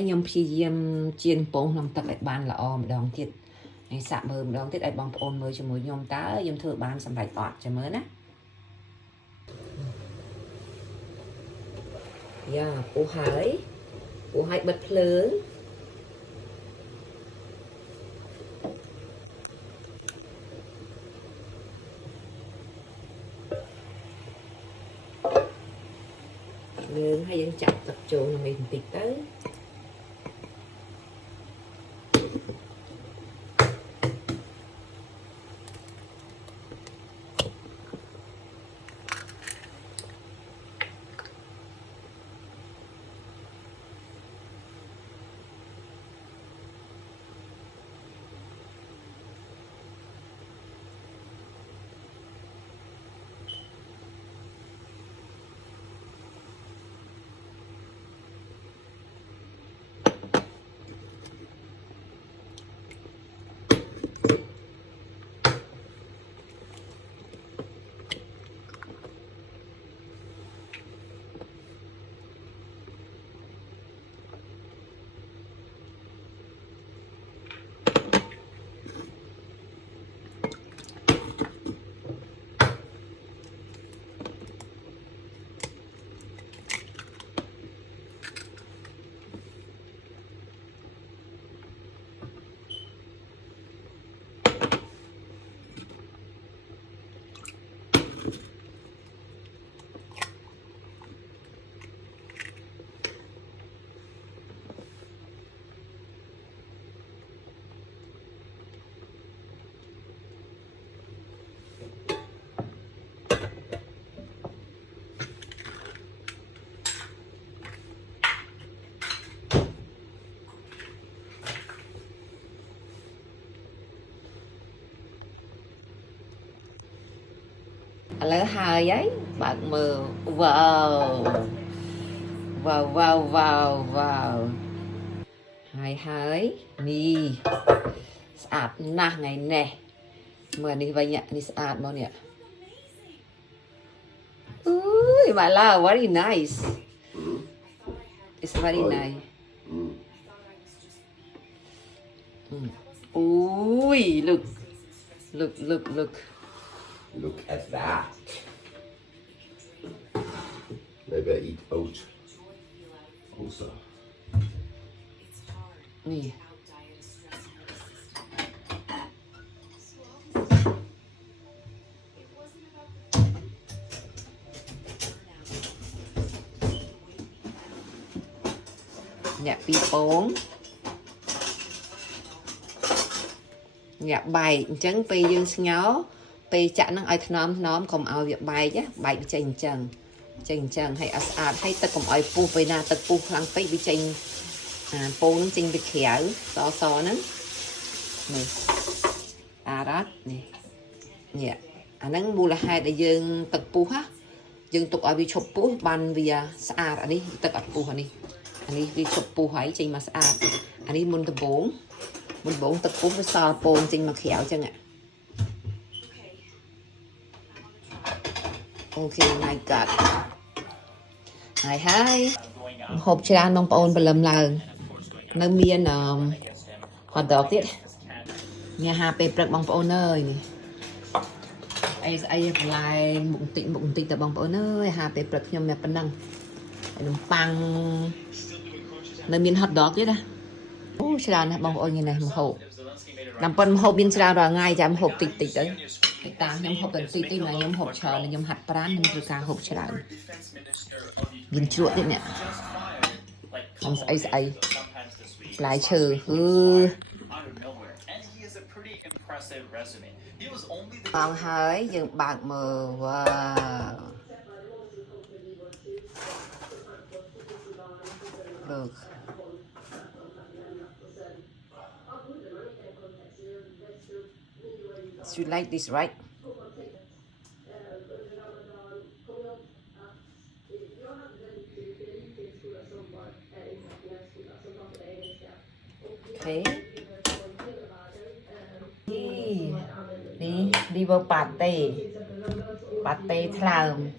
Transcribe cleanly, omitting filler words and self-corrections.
nhom phi yếm chiên bông làm tập lại ban là o một đòn thiệt này sạ mờ một đòn thiệt ai bằng ôn mới cho mối nhom tá yếm thử ban sầm lại tọt cho mới nè yeahปูให้bật lớn lớn hay dân chặt tập trung là mình tịch tới lỡ hai ấy bạn mờ vào hai ni sạch na ngày nè mà đi vay nhẹ đi sạch bao nhiêu ui mà là very nice it's very nice ui Look at that. Maybe I eat oat also. Nè. Nhạc pi bốn nhạc bài trứng pi dương nhó pi chả năng ai nóm còn ao việc bài chứ bài bị chành chừng hay hay ta còn ai pu về na ta pu lăng pi bị chành pu nó chành bị khéo so nè này đó này nhẹ nắng bu là hai đại dương tật pu ha dương tục ở bị chụp pu ban vì sa ở đi tật ở pu này anh đi vì chụp pu hỏi chành mà sa anh đi muốn tập bốn tật pu với so pu chành mà khéo chăng ạ ok my god hai hộp trà nông ôn và lầm lần nâng miên hoạt động tiết nhà hà bếp rực bóng ôn ơi ai lại bụng tịnh tập bóng ôn ơi hà bếp rực nhầm mẹ bánh năng nông băng nâng miên hoạt động tiết á ô trà nè bóng ôn như này một hộp làm phần hộp biên trà rồi ngay chạm hộp tịnh đấy ta nhóm hộp tận suy tim là nhóm hộp chờ là nhóm hạt pran nhóm ca hộp chờ lại nhìn chuột đấy nè không ai lại trừ bằng hơi dừng bạc mờ wow được you like this right okay đi vào pate thlàm